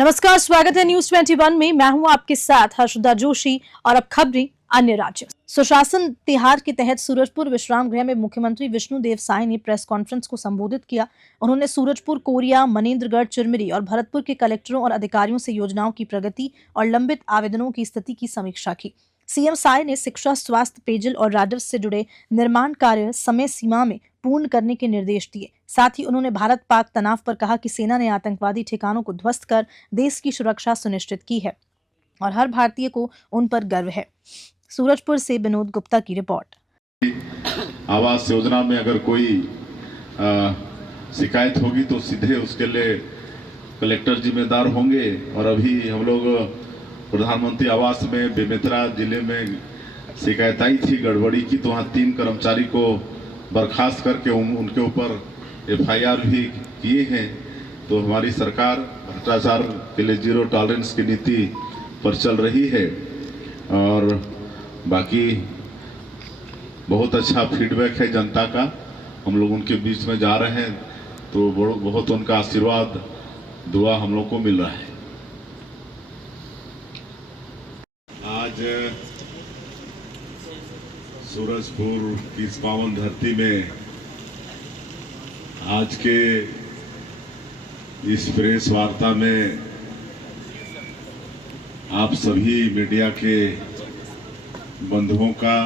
नमस्कार, स्वागत है न्यूज 21 में। मैं हूं आपके साथ हर्षदा जोशी और अब खबरें अन्य राज्यों। सुशासन तिहार के तहत सूरजपुर विश्राम गृह में मुख्यमंत्री विष्णुदेव साय ने प्रेस कॉन्फ्रेंस को संबोधित किया। उन्होंने सूरजपुर, कोरिया, मनेन्द्रगढ़, चिरमिरी और भरतपुर के कलेक्टरों और अधिकारियों से योजनाओं की प्रगति और लंबित आवेदनों की स्थिति की समीक्षा की। सीएम साय ने शिक्षा, स्वास्थ्य, पेयजल और राजस्व से जुड़े निर्माण कार्य समय सीमा में पूर्ण करने के निर्देश दिए। साथ ही उन्होंने भारत पाक तनाव पर कहा कि सेना ने आतंकवादी ठिकानों को ध्वस्त कर देश की सुरक्षा सुनिश्चित की है और हर भारतीय को उन पर गर्व है। सूरजपुर से विनोद गुप्ता की रिपोर्ट। आवास योजना में अगर कोई शिकायत होगी तो सीधे उसके लिए कलेक्टर जिम्मेदार होंगे। और अभी हम लोग प्रधानमंत्री आवास में बेमेतरा जिले में शिकायत आई थी गड़बड़ी की, तो वहाँ 3 कर्मचारी को बर्खास्त करके उनके ऊपर FIR भी किए हैं। तो हमारी सरकार भ्रष्टाचार के लिए जीरो टॉलरेंस की नीति पर चल रही है और बाकी बहुत अच्छा फीडबैक है जनता का। हम लोग उनके बीच में जा रहे हैं तो बहुत उनका आशीर्वाद, दुआ हम लोग को मिल रहा है। आज सूरजपुर की इस पावन धरती में आज के इस प्रेस वार्ता में आप सभी मीडिया के बंधुओं का,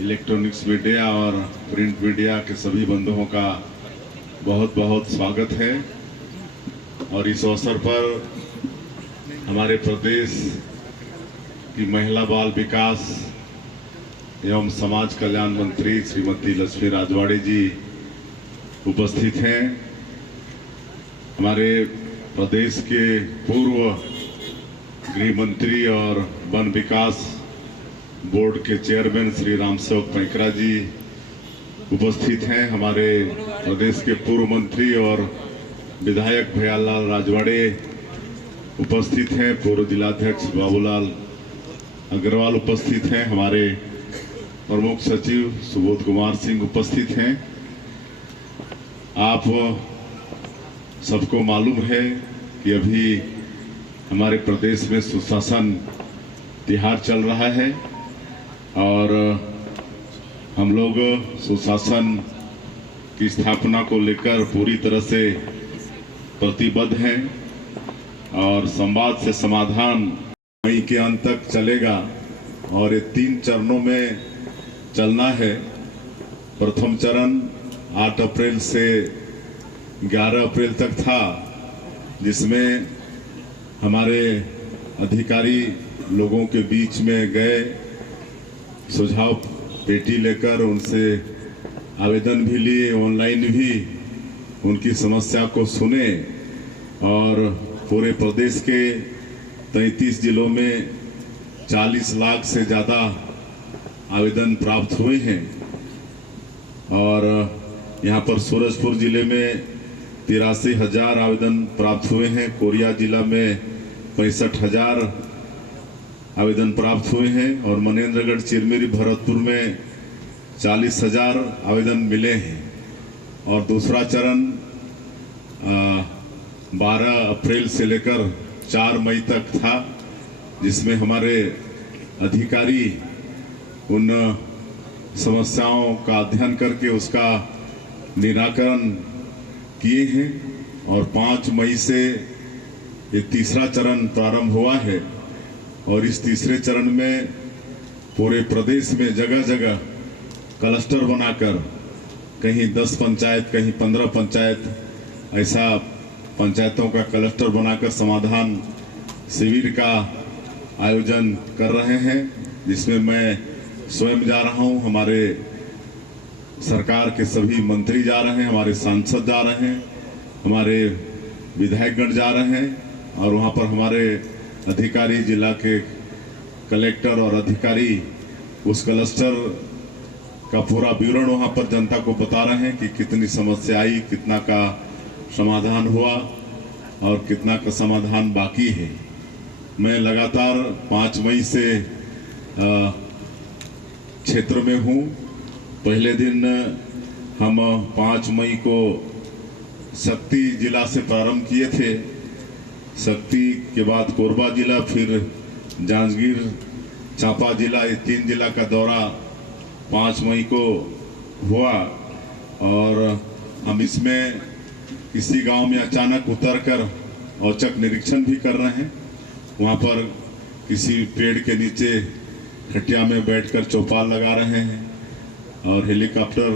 इलेक्ट्रॉनिक्स मीडिया और प्रिंट मीडिया के सभी बंधुओं का बहुत बहुत स्वागत है। और इस अवसर पर हमारे प्रदेश की महिला बाल विकास एवं समाज कल्याण मंत्री श्रीमती लक्ष्मी राजवाड़े जी उपस्थित हैं। हमारे प्रदेश के पूर्व गृह मंत्री और वन विकास बोर्ड के चेयरमैन श्री रामसेवक पैकरा जी उपस्थित हैं। हमारे प्रदेश के पूर्व मंत्री और विधायक भैयालाल राजवाड़े उपस्थित हैं। पूर्व जिलाध्यक्ष बाबूलाल अग्रवाल उपस्थित हैं। हमारे प्रमुख सचिव सुबोध कुमार सिंह उपस्थित हैं। आप सबको मालूम है कि अभी हमारे प्रदेश में सुशासन तिहार चल रहा है और हम लोग सुशासन की स्थापना को लेकर पूरी तरह से प्रतिबद्ध हैं और संवाद से समाधान मई के अंत तक चलेगा और ये 3 चरणों में चलना है। प्रथम चरण 8 अप्रैल से 11 अप्रैल तक था, जिसमें हमारे अधिकारी लोगों के बीच में गए, सुझाव पेटी लेकर उनसे आवेदन भी लिए, ऑनलाइन भी उनकी समस्या को सुने और पूरे प्रदेश के 33 जिलों में 40 लाख से ज़्यादा आवेदन प्राप्त हुए हैं। और यहाँ पर सूरजपुर जिले में 83,000 आवेदन प्राप्त हुए हैं। कोरिया जिला में 65,000 आवेदन प्राप्त हुए हैं और मनेन्द्रगढ़, चिरमिरी, भरतपुर में 40,000 आवेदन मिले हैं। और दूसरा चरण 12 अप्रैल से लेकर 4 मई तक था, जिसमें हमारे अधिकारी उन समस्याओं का अध्ययन करके उसका निराकरण किए हैं। और 5 मई से ये तीसरा चरण प्रारंभ हुआ है और इस तीसरे चरण में पूरे प्रदेश में जगह जगह क्लस्टर बनाकर, कहीं 10 पंचायत, कहीं 15 पंचायत, ऐसा पंचायतों का क्लस्टर बनाकर समाधान शिविर का आयोजन कर रहे हैं, जिसमें मैं स्वयं जा रहा हूं, हमारे सरकार के सभी मंत्री जा रहे हैं, हमारे सांसद जा रहे हैं, हमारे विधायकगण जा रहे हैं और वहां पर हमारे अधिकारी, जिला के कलेक्टर और अधिकारी उस क्लस्टर का पूरा विवरण वहां पर जनता को बता रहे हैं कि कितनी समस्या आई, कितना का समाधान हुआ और कितना का समाधान बाकी है। मैं लगातार 5 मई से क्षेत्र में हूँ। पहले दिन हम 5 मई को शक्ति जिला से प्रारंभ किए थे शक्ति के बाद कोरबा जिला, फिर जांजगीर चांपा जिला, ये 3 जिला का दौरा 5 मई को हुआ। और हम इसमें किसी गांव में अचानक उतरकर औचक निरीक्षण भी कर रहे हैं। वहां पर किसी पेड़ के नीचे खटिया में बैठकर चौपाल लगा रहे हैं और हेलीकॉप्टर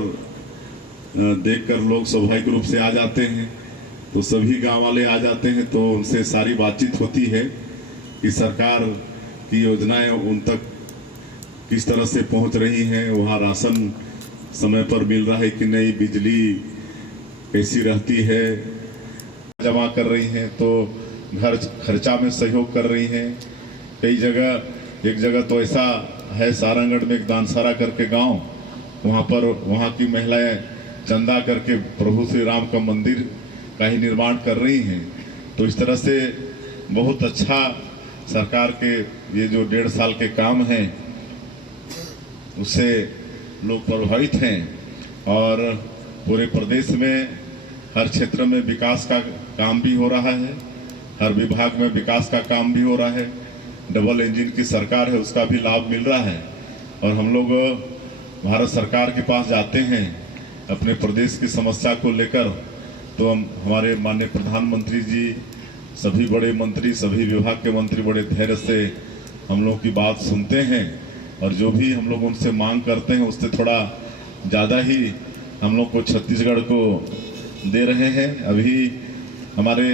देखकर लोग स्वाभाविक रूप से आ जाते हैं, तो सभी गांव वाले आ जाते हैं, तो उनसे सारी बातचीत होती है कि सरकार की योजनाएं उन तक किस तरह से पहुंच रही हैं, वहाँ राशन समय पर मिल रहा है कि नहीं, बिजली कैसी रहती है, जमा कर रही हैं, तो घर खर्चा में सहयोग कर रही हैं। कई जगह, एक जगह तो ऐसा है सारंगढ़ में एक दानसारा करके गांव, वहाँ पर वहाँ की महिलाएं चंदा करके प्रभु श्री राम का मंदिर का ही निर्माण कर रही हैं। तो इस तरह से बहुत अच्छा सरकार के ये जो 1.5 साल के काम हैं उससे लोग प्रभावित हैं और पूरे प्रदेश में हर क्षेत्र में विकास का काम भी हो रहा है, हर विभाग में विकास का काम भी हो रहा है। डबल इंजन की सरकार है, उसका भी लाभ मिल रहा है। और हम लोग भारत सरकार के पास जाते हैं अपने प्रदेश की समस्या को लेकर, तो हम हमारे माननीय प्रधानमंत्री जी, सभी बड़े मंत्री, सभी विभाग के मंत्री बड़े धैर्य से हम लोग की बात सुनते हैं और जो भी हम लोग उनसे मांग करते हैं उससे थोड़ा ज़्यादा ही हम लोग को छत्तीसगढ़ को दे रहे हैं। अभी हमारे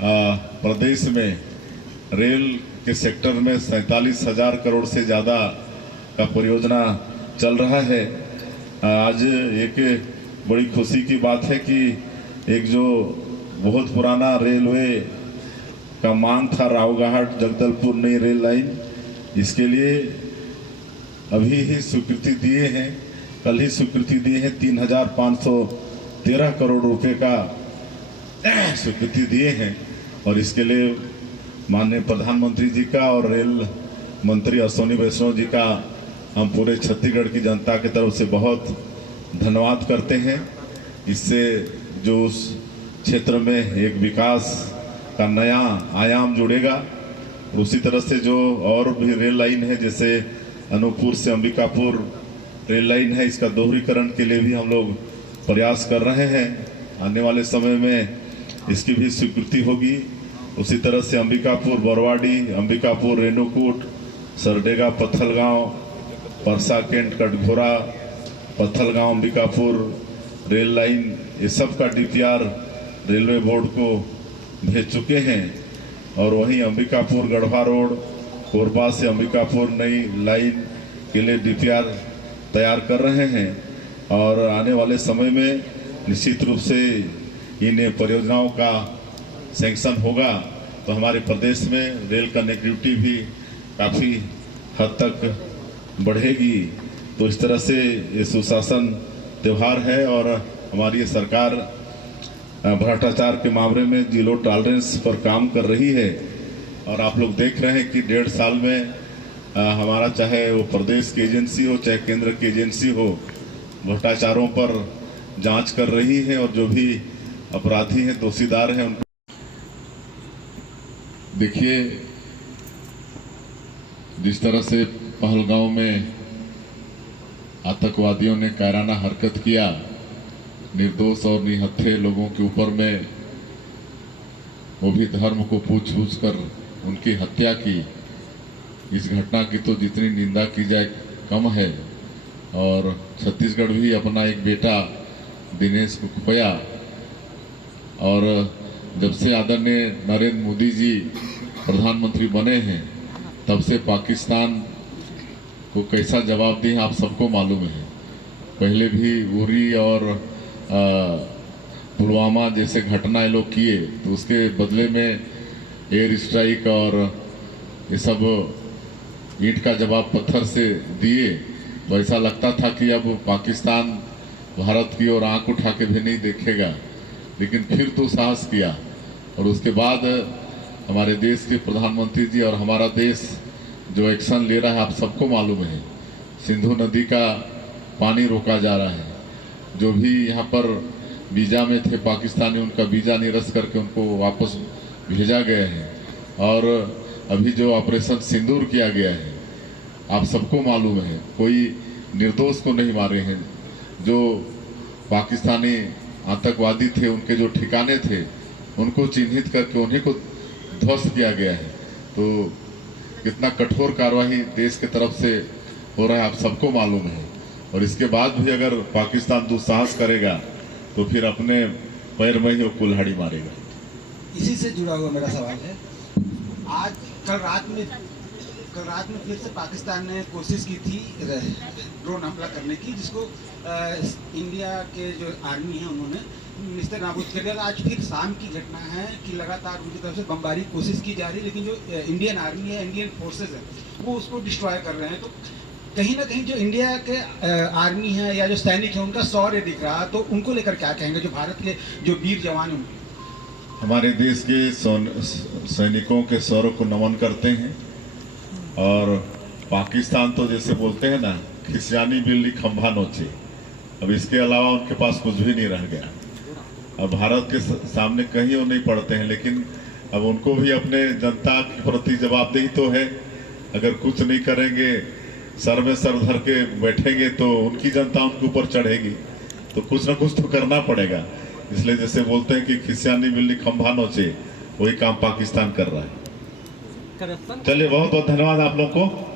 प्रदेश में रेल के सेक्टर में 47,000 करोड़ से ज़्यादा का परियोजना चल रहा है। आज एक बड़ी खुशी की बात है कि एक जो बहुत पुराना रेलवे का मांग था, रावघाट जगदलपुर नई रेल लाइन, इसके लिए अभी ही स्वीकृति दिए हैं, कल ही स्वीकृति दिए हैं। 3,513 करोड़ रुपए का स्वीकृति दिए हैं और इसके लिए माननीय प्रधानमंत्री जी का और रेल मंत्री अश्विनी वैष्णव जी का हम पूरे छत्तीसगढ़ की जनता की तरफ से बहुत धन्यवाद करते हैं। इससे जो उस क्षेत्र में एक विकास का नया आयाम जुड़ेगा। उसी तरह से जो और भी रेल लाइन है, जैसे अनूपपुर से अंबिकापुर रेल लाइन है, इसका दोहरीकरण के लिए भी हम लोग प्रयास कर रहे हैं। आने वाले समय में इसकी भी स्वीकृति होगी। उसी तरह से अंबिकापुर बरवाडी, अंबिकापुर रेणुकूट, सरडेगा पत्थलगांव, परसा कैंट कटघोरा, पत्थलगांव अंबिकापुर रेल लाइन, ये सब का डीपीआर रेलवे बोर्ड को भेज चुके हैं। और वहीं अंबिकापुर गढ़वा रोड, कोरबा से अंबिकापुर नई लाइन के लिए डीपीआर तैयार कर रहे हैं और आने वाले समय में निश्चित रूप से इन परियोजनाओं का सैंक्शन होगा तो हमारे प्रदेश में रेल कनेक्टिविटी भी काफ़ी हद तक बढ़ेगी। तो इस तरह से ये सुशासन त्यौहार है और हमारी ये सरकार भ्रष्टाचार के मामले में जीरो टॉलरेंस पर काम कर रही है। और आप लोग देख रहे हैं कि 1.5 साल में हमारा चाहे वो प्रदेश की एजेंसी हो चाहे केंद्र की एजेंसी हो, भ्रष्टाचारों पर जांच कर रही है और जो भी अपराधी हैं, दोषीदार हैं, उनको देखिए जिस तरह से पहलगांव में आतंकवादियों ने कायराना हरकत किया, निर्दोष और निहत्थे लोगों के ऊपर में, वो भी धर्म को पूछ-पूछ कर उनकी हत्या की। इस घटना की तो जितनी निंदा की जाए कम है। और छत्तीसगढ़ भी अपना एक बेटा दिनेश को खोया और जब से आदरणीय नरेंद्र मोदी जी प्रधानमंत्री बने हैं तब से पाकिस्तान को कैसा जवाब दिए आप सबको मालूम है। पहले भी उरी और पुलवामा जैसे घटनाएं लोग किए तो उसके बदले में एयर स्ट्राइक और ये सब ईंट का जवाब पत्थर से दिए। तो ऐसा लगता था कि अब पाकिस्तान भारत की ओर आंख उठा के भी नहीं देखेगा, लेकिन फिर तो साहस किया। और उसके बाद हमारे देश के प्रधानमंत्री जी और हमारा देश जो एक्शन ले रहा है आप सबको मालूम है। सिंधु नदी का पानी रोका जा रहा है। जो भी यहाँ पर वीज़ा में थे पाकिस्तानी, उनका वीज़ा निरस्त करके उनको वापस भेजा गया है। और अभी जो ऑपरेशन सिंदूर किया गया है, आप सबको मालूम है, कोई निर्दोष को नहीं मारे हैं। जो पाकिस्तानी आतंकवादी थे, उनके जो ठिकाने थे, उनको चिन्हित करके उन्हीं को ध्वस्त किया गया है। तो कितना कठोर कार्रवाई देश की तरफ से हो रहा है, आप सबको मालूम है। और इसके बाद भी अगर पाकिस्तान दुस्साहस करेगा तो फिर अपने पैर में ही वो कुल्हाड़ी मारेगा। इसी से जुड़ा हुआ मेरा सवाल है, आज कल रात में फिर से पाकिस्तान ने कोशिश की थी ड्रोन हमला करने की, जिसको इंडिया के जो आर्मी है उन्होंने निस्तर नाबूद कर दिया। आज फिर शाम की घटना है कि लगातार उनकी तरफ से बमबारी की कोशिश की जा रही है, लेकिन जो इंडियन आर्मी है, इंडियन फोर्सेज है, वो उसको डिस्ट्रॉय कर रहे हैं। तो कहीं ना कहीं जो इंडिया के आर्मी है या जो सैनिक है, उनका शौर्य दिख रहा है, तो उनको लेकर क्या कहेंगे, जो भारत के जो वीर जवान हैं? हमारे देश के सैनिकों के शौर्य को नमन करते हैं। और पाकिस्तान तो जैसे बोलते हैं ना, खिसियानी बिल्ली खंभा नोचे, अब इसके अलावा उनके पास कुछ भी नहीं रह गया। अब भारत के सामने कहीं वो नहीं पड़ते हैं, लेकिन अब उनको भी अपने जनता के प्रति जवाबदेही तो है। अगर कुछ नहीं करेंगे, सर में सर धर के बैठेंगे, तो उनकी जनता उनके ऊपर चढ़ेगी। तो कुछ ना कुछ तो करना पड़ेगा। इसलिए जैसे बोलते हैं कि खिसियानी बिल्ली खंभा नोचे, वही काम पाकिस्तान कर रहा है। चलिए, बहुत बहुत धन्यवाद आप लोग को।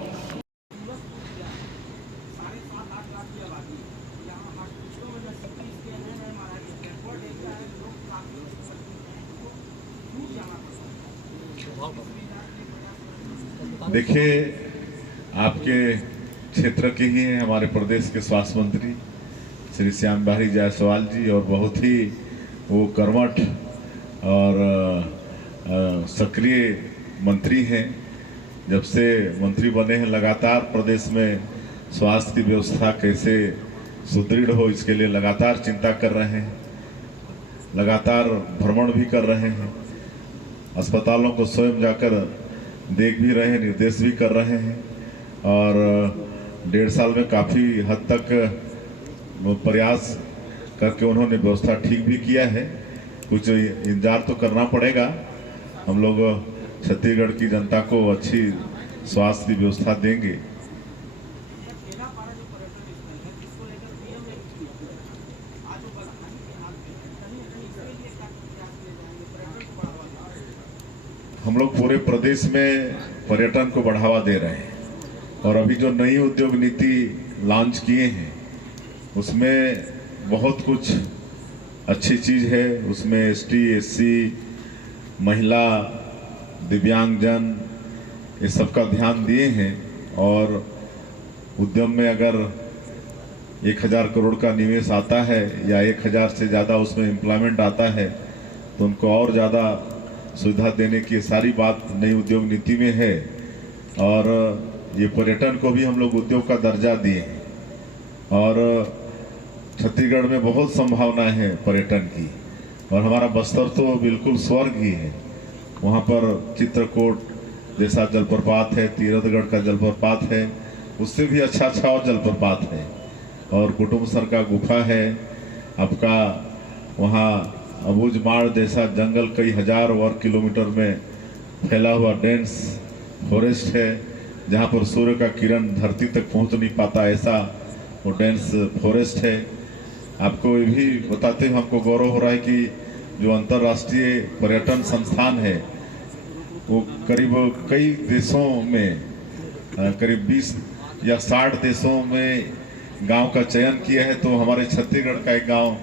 देखिए, आपके क्षेत्र के ही हैं हमारे प्रदेश के स्वास्थ्य मंत्री श्री श्याम बिहारी जायसवाल जी, और बहुत ही वो कर्मठ और सक्रिय मंत्री हैं। जब से मंत्री बने हैं, लगातार प्रदेश में स्वास्थ्य की व्यवस्था कैसे सुदृढ़ हो, इसके लिए लगातार चिंता कर रहे हैं, लगातार भ्रमण भी कर रहे हैं, अस्पतालों को स्वयं जाकर देख भी रहे हैं, निर्देश भी कर रहे हैं। और 1.5 साल में काफ़ी हद तक प्रयास करके उन्होंने व्यवस्था ठीक भी किया है। कुछ इंतजार तो करना पड़ेगा। हम लोग छत्तीसगढ़ की जनता को अच्छी स्वास्थ्य की व्यवस्था देंगे। हम लोग पूरे प्रदेश में पर्यटन को बढ़ावा दे रहे हैं, और अभी जो नई उद्योग नीति लॉन्च किए हैं, उसमें बहुत कुछ अच्छी चीज़ है। उसमें ST SC, महिला, दिव्यांगजन, ये सब का ध्यान दिए हैं। और उद्यम में अगर 1000 करोड़ का निवेश आता है या 1000 से ज़्यादा उसमें एम्प्लॉयमेंट आता है, तो उनको और ज़्यादा सुविधा देने की सारी बात नई उद्योग नीति में है। और ये पर्यटन को भी हम लोग उद्योग का दर्जा दिए हैं। और छत्तीसगढ़ में बहुत संभावना है पर्यटन की, और हमारा बस्तर तो बिल्कुल स्वर्ग ही है। वहाँ पर चित्रकूट जैसा जलप्रपात है, तीरथगढ़ का जलप्रपात है, उससे भी अच्छा और जलप्रपात है। और कुटुम्बसर का गुफा है आपका, वहाँ अबूझमाड़ जैसा जंगल कई हजार वर्ग किलोमीटर में फैला हुआ डेंस फॉरेस्ट है, जहाँ पर सूर्य का किरण धरती तक पहुँच नहीं पाता, ऐसा वो डेंस फॉरेस्ट है। आपको ये भी बताते हुए हमको गौरव हो रहा है कि जो अंतर्राष्ट्रीय पर्यटन संस्थान है, वो करीब कई देशों में, करीब 20 या 60 देशों में गांव का चयन किया है। तो हमारे छत्तीसगढ़ का एक गांव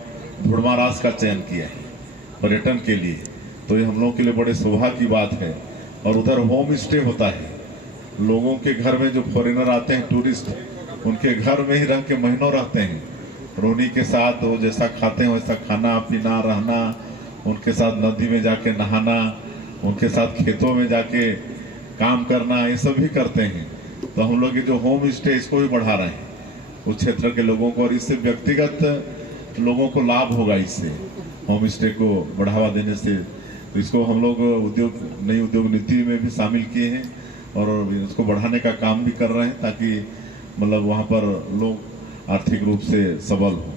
धुड़मारास का चयन किया है पर्यटन के लिए। तो ये हम लोगों के लिए बड़े सौभाग्य की बात है। और उधर होम स्टे होता है, लोगों के घर में जो फॉरेनर आते हैं, टूरिस्ट, उनके घर में ही रह के महीनों रहते हैं, और उन्हीं के साथ वो जैसा खाते हैं वैसा खाना पीना रहना, उनके साथ नदी में जाके नहाना, उनके साथ खेतों में जाके काम करना, ये सब भी करते हैं। तो हम लोग ये जो होम स्टे, इसको भी बढ़ा रहे हैं उस क्षेत्र के लोगों को, और इससे व्यक्तिगत लोगों को लाभ होगा। इससे होम स्टे को बढ़ावा देने से, तो इसको हम लोग नई उद्योग नीति में भी शामिल किए हैं, और इसको बढ़ाने का काम भी कर रहे हैं, ताकि मतलब वहाँ पर लोग आर्थिक रूप से सबल हो।